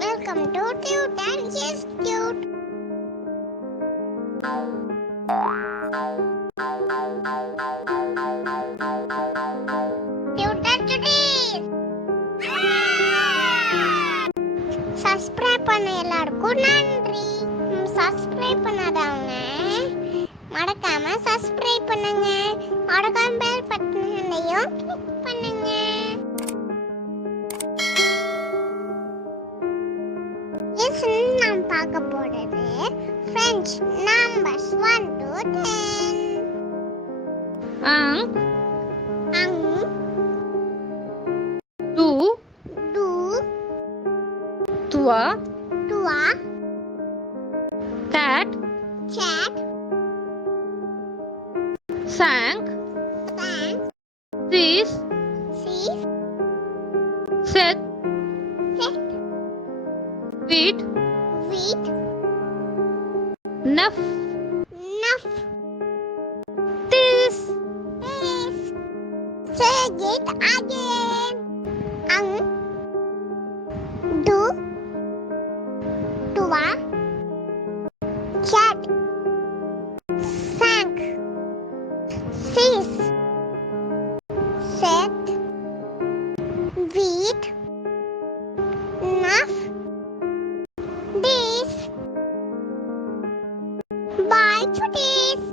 Welcome to Cute and Yes Cute. Cute Cuties. Subscribe பண்ண எல்லாருக்கும் நன்றி. Subscribe பண்ணாதவங்க மறக்காம subscribe பண்ணுங்க. மறக்காம bell பட்டனையும் click பண்ணுங்க. நாம் பார்க்க போறது French numbers 1 to 10. Un, Un, deux, deux, trois, trois, quatre, quatre, cinq, cinq, six, six, sept, sept, huit, huit, neuf, neuf, 10. 10. Say it again. Un, deux, trois, quatre, cinq, six, sept, huit, neuf, 10. Bye, cuties.